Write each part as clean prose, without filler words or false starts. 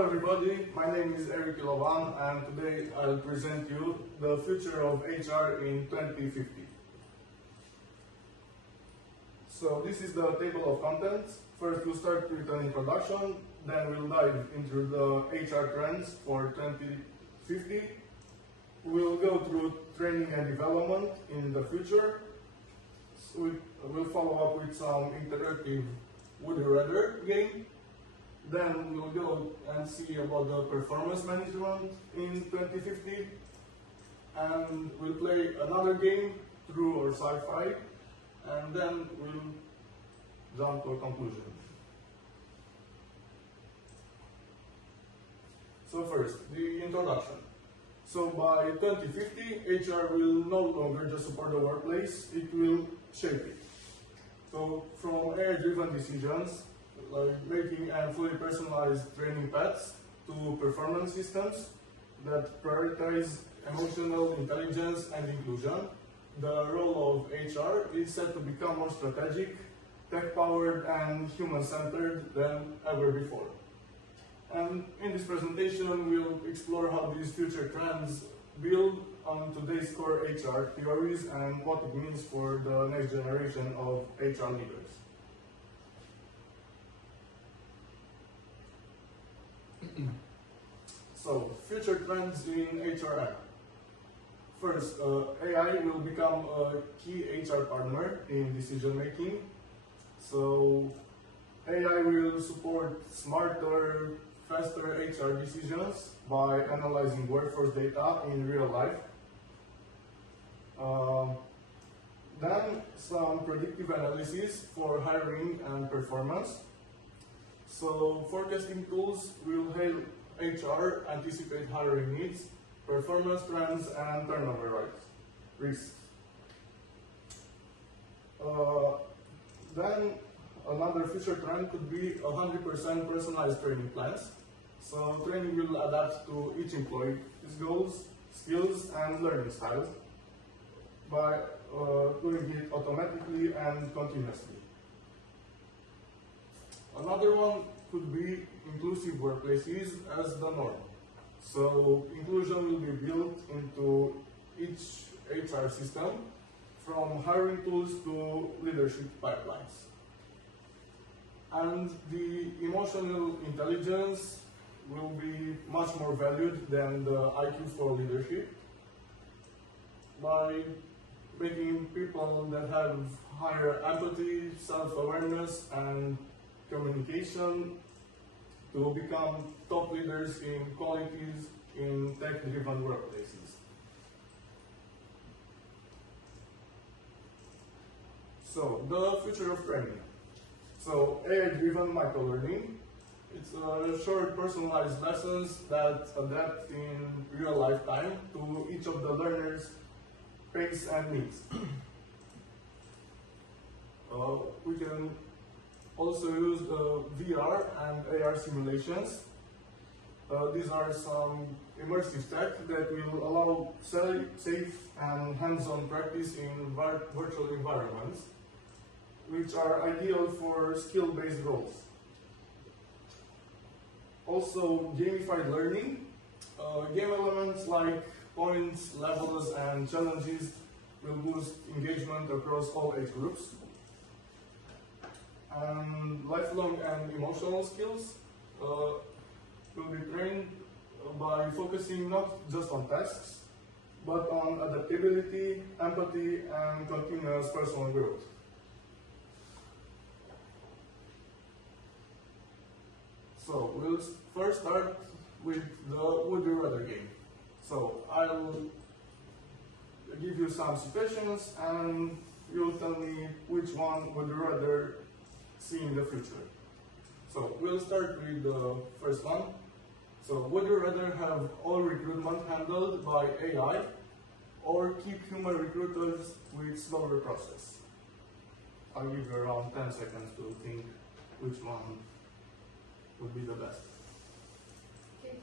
Hello everybody, my name is Ilovan and today I'll present you the future of HR in 2050. So this is the table of contents. First we'll start with an introduction, then we'll dive into the HR trends for 2050. We'll go through training and development in the future. So we'll follow up with some interactive Would You Rather game. Then we'll go and see about the performance management in 2050. And we'll play another game, True or Sci-Fi. And then we'll jump to a conclusion. So first, the introduction. So by 2050, HR will no longer just support the workplace, it will shape it. So from AI-driven decisions, like making and fully personalized training paths, to performance systems that prioritize emotional intelligence and inclusion, the role of HR is set to become more strategic, tech-powered and human-centered than ever before. And in this presentation, we'll explore how these future trends build on today's core HR theories and what it means for the next generation of HR leaders. So, future trends in HRM. First, AI will become a key HR partner in decision making. So, AI will support smarter, faster HR decisions by analyzing workforce data in real life. Then some predictive analysis for hiring and performance. So forecasting tools will help HR anticipate hiring needs, performance trends, and turnover risks. Then another future trend could be 100% personalized training plans. So training will adapt to each employee's goals, skills, and learning styles by doing it automatically and continuously. Another one could be inclusive workplaces as the norm. So inclusion will be built into each HR system, from hiring tools to leadership pipelines. And the emotional intelligence will be much more valued than the IQ for leadership, by making people that have higher empathy, self-awareness, and communication to become top leaders in qualities in tech-driven workplaces. So, the future of training. So, AI-driven microlearning. It's short, personalized lessons that adapt in real life time to each of the learners' pace and needs. We can also use VR and AR simulations. These are some immersive tech that will allow safe and hands-on practice in virtual environments, which are ideal for skill-based roles. Also, gamified learning. Game elements like points, levels, and challenges will boost engagement across all age groups. And lifelong and emotional skills will be trained by focusing not just on tasks, but on adaptability, empathy, and continuous personal growth. So we'll first start with the Would You Rather game. So I'll give you some situations and you'll tell me which one would you rather see in the future. So we'll start with the first one. So would you rather have all recruitment handled by AI or keep human recruiters with slower process? I'll give you around 10 seconds to think which one would be the best. Okay,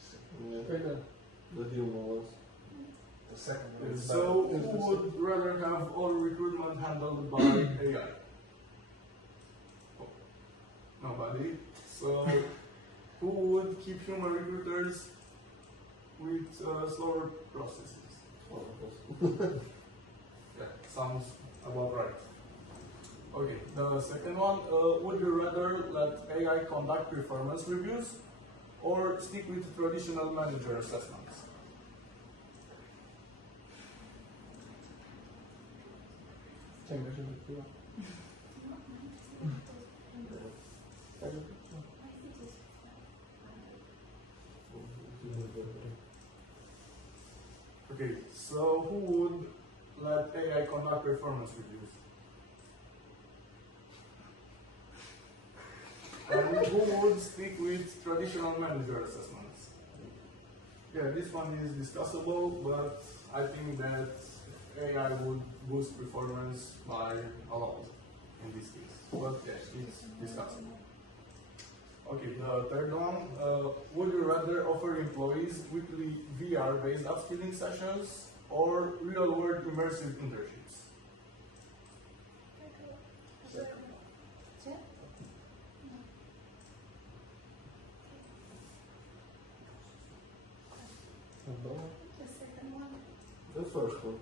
just a minute. The human ones. Second. So, who would rather have all recruitment handled by AI? Oh, nobody. So, who would keep human recruiters with slower processes? Yeah, sounds about right. Okay, the second one, would you rather let AI conduct performance reviews or stick with traditional manager assessments? Okay, so who would let AI conduct performance reviews? And who would stick with traditional manager assessments? Yeah, this one is discussable, but I think that AI would boost performance by a lot in this case. But yes, it's discussable. Okay, the third one, would you rather offer employees weekly VR-based upskilling sessions or real-world immersive internships? The second one. The first one.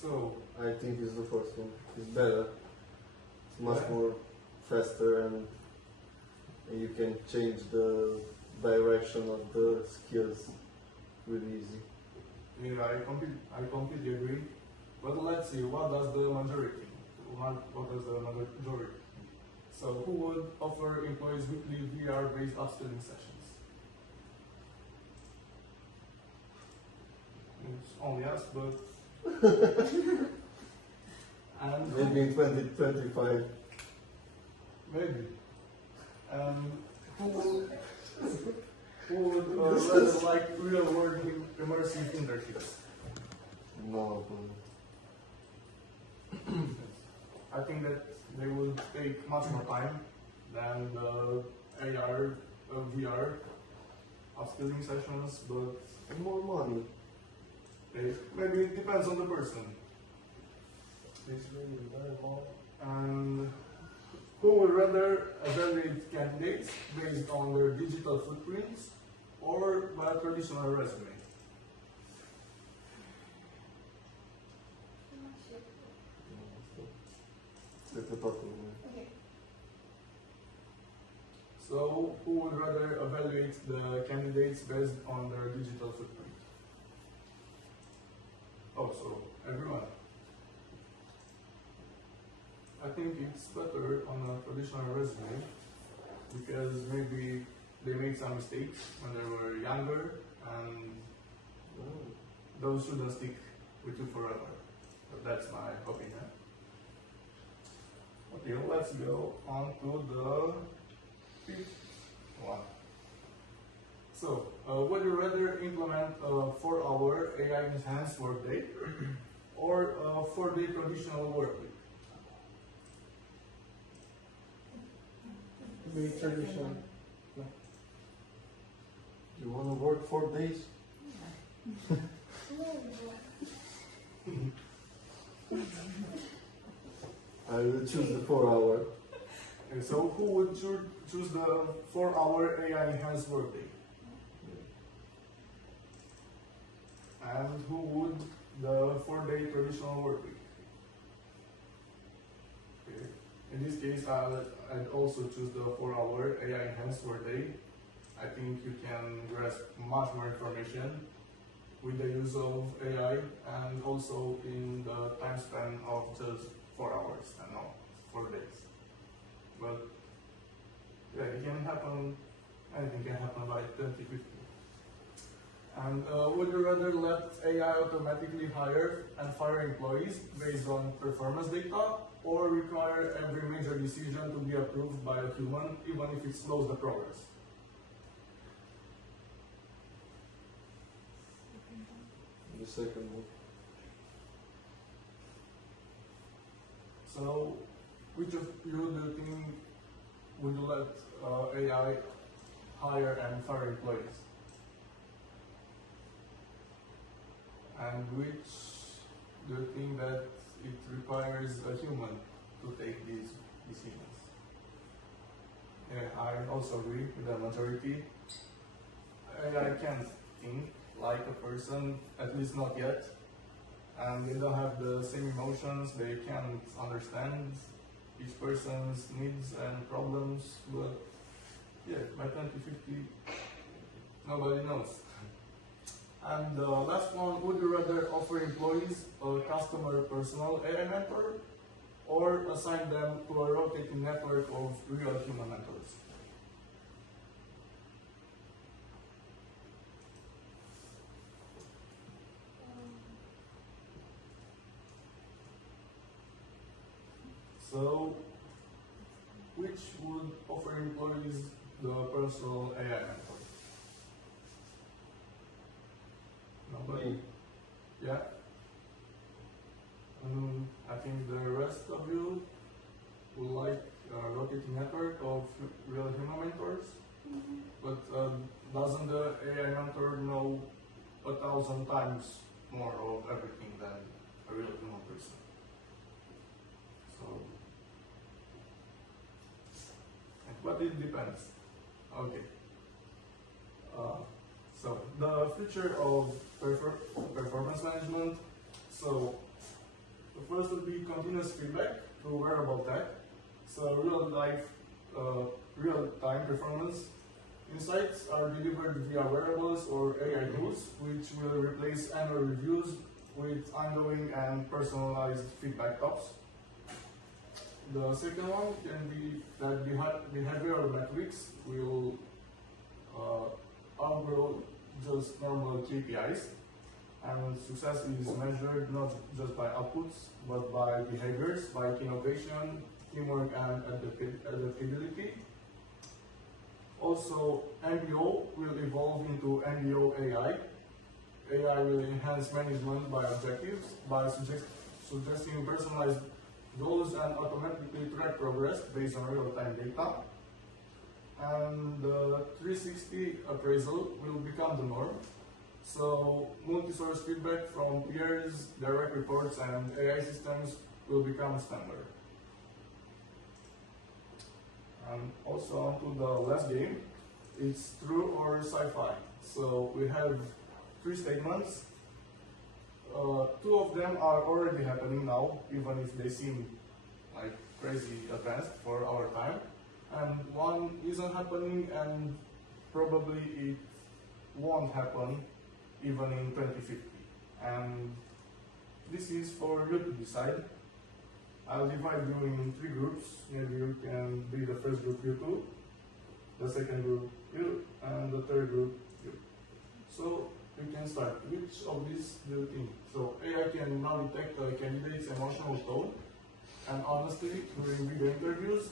So, I think it's the first one. It's better. It's much Yeah. more faster and you can change the direction of the skills really easy. yeah, I completely agree. But let's see, what does the majority? What does the majority? So, who would offer employees weekly VR-based upskilling sessions? It's only us, but and Maybe in 2025. maybe. Who would rather like real-world immersive internships? No. I think that they will take much more time than the AR, VR upskilling sessions, but More money. maybe it depends on the person. And who would rather evaluate candidates based on their digital footprints or by a traditional resume? I'm not sure. Okay. So, who would rather evaluate the candidates based on their digital footprint? Oh, so everyone. I think it's better on a traditional resume because maybe they made some mistakes when they were younger and those shouldn't stick with you forever. But that's my opinion. Okay, let's go on to the fifth one. So, would you rather implement a 4-hour AI enhanced workday or a 4-day traditional work week? Be traditional. You want to work 4 days? I will choose the 4-hour. Okay, so who would choose the 4-hour AI enhanced workday? And who would the 4-day traditional work week? Okay. In this case, I'd also choose the 4-hour AI enhanced workday. I think you can grasp much more information with the use of AI and also in the time span of just 4 hours and not 4 days. But yeah, it can happen, anything can happen by 2050. And would you rather let AI automatically hire and fire employees based on performance data or require every major decision to be approved by a human even if it slows the progress? The second one. So, which of you do you think would let AI hire and fire employees? And which do you think that it requires a human to take these decisions? Yeah, I also agree with the majority. I can't think like a person, at least not yet. And they don't have the same emotions, they can't understand each person's needs and problems, but yeah, by 2050, nobody knows. And the last one, would you rather offer employees a customer personal AI mentor or assign them to a rotating network of real human mentors? So, which would offer employees the personal AI mentor? Nobody? Yeah? I think the rest of you would like a rotating network of real human mentors, but doesn't the AI mentor know 1,000 times more of everything than a real human person? So, but it depends. Okay. So the future of performance management. So the first would be continuous feedback through wearable tech. So real-time performance insights are delivered via wearables or AI tools, which will replace annual reviews with ongoing and personalized feedback tops. The second one can be that behavioral metrics will outgrow just normal KPIs, and success is measured not just by outputs, but by behaviors, by innovation, teamwork, and adaptability. Also, MBO will evolve into MBO AI. AI will enhance management by objectives, by suggesting personalized goals and automatically track progress based on real-time data. And the 360 appraisal will become the norm. So multi-source feedback from peers, direct reports, and AI systems will become standard. And also on to the last game, it's true or sci-fi. So we have 3 statements. 2 of them are already happening now, even if they seem like crazy advanced for our time. And 1 isn't happening, and probably it won't happen even in 2050. And this is for you to decide. I'll divide you in 3 groups. Maybe you can be the first group, you two, the second group, you, and the third group, you. So we can start. Which of these do you think? So AI can now detect a candidate's emotional tone and honesty during video interviews.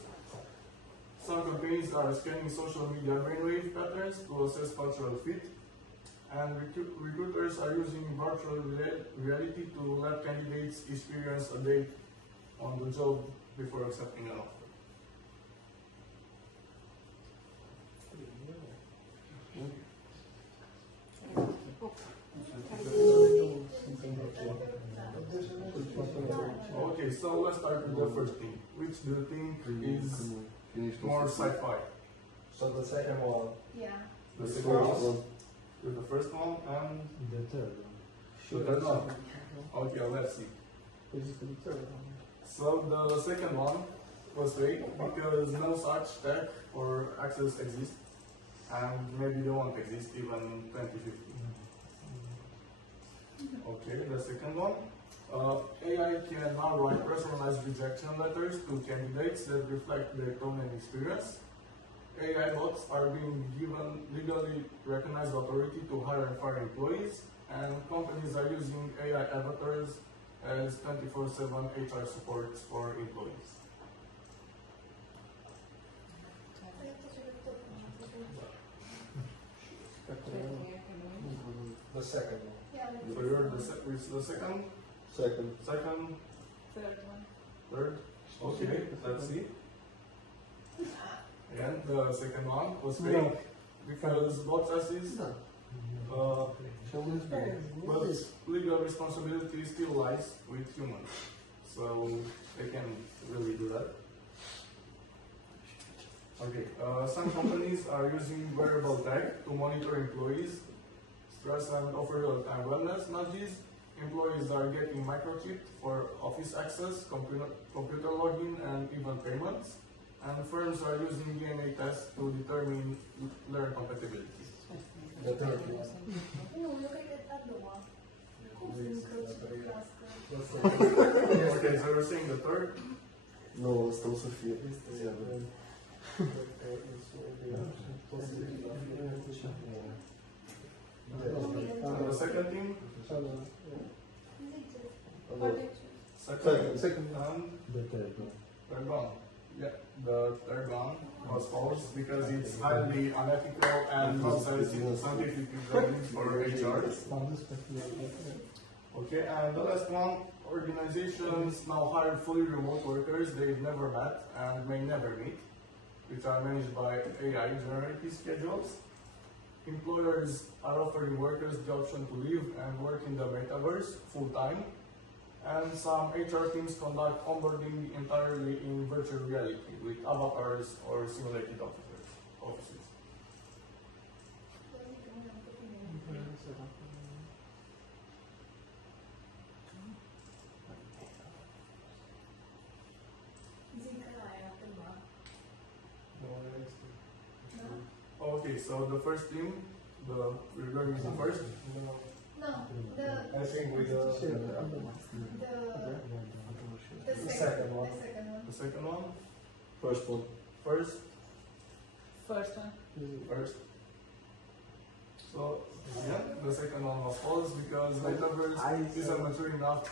Some companies are scanning social media brainwave patterns to assess cultural fit, and recruiters are using virtual reality to let candidates experience a day on the job before accepting an offer. Okay, so let's start with the first thing. Which do you think is more sci-fi? So the second one. Yeah. The second one? With the first one and The third one. the third one. Okay, let's see. So the second one was fake because no such tech or access exists, and maybe they won't exist even in 2050. Okay, the second one. AI can now write personalized rejection letters to candidates that reflect their tone and experience. AI bots are being given legally recognized authority to hire and fire employees, and companies are using AI avatars as 24/7 HR support for employees. The second one. Yeah. So you're which is the second? Second. Second? Third one. Third? Okay, let's see. And the second one was fake because bot assist But legal responsibility still lies with humans, so they can really do that. Okay, some companies are using wearable tech to monitor employees, stress and offer real-time wellness nudges. Employees are getting microchipped for office access, computer login, and even payments. And firms are using DNA tests to determine learn compatibility. The third one. Nu, eu cred că e a doua. Cum să încroci Okay, so we're saying the third. Nu, asta o să fie. And the second thing, second and The third one. third one. Yeah, the third one was false because it's highly unethical and not scientifically valid for HR. Okay, and the last one, organizations now hire fully remote workers they've never met and may never meet, which are managed by AI-generated schedules. Employers are offering workers the option to live and work in the metaverse full-time, and some HR teams conduct onboarding entirely in virtual reality with avatars or simulated offices. Zic că aia prima. Okay, so the first team, we're going with the first. No, I think we the second one. The second one, First one. first. First one. So, yeah, the second one was false because metaverse isn't mature enough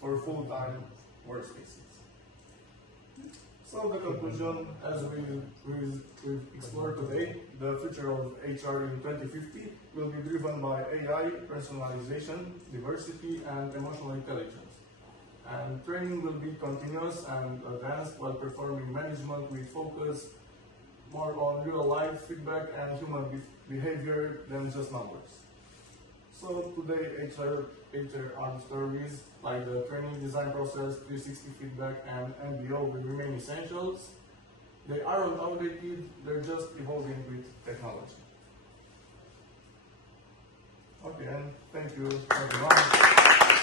for full-time workspaces. So the conclusion, as we've explored today, the future of HR in 2050 will be driven by AI, personalization, diversity, and emotional intelligence. And training will be continuous and advanced while performing management with focus more on real-life feedback and human behavior than just numbers. So today, HR stories like the training design process, 360 feedback, and MBO will remain essentials. They aren't outdated, they're just evolving with technology. Okay, and thank you everyone.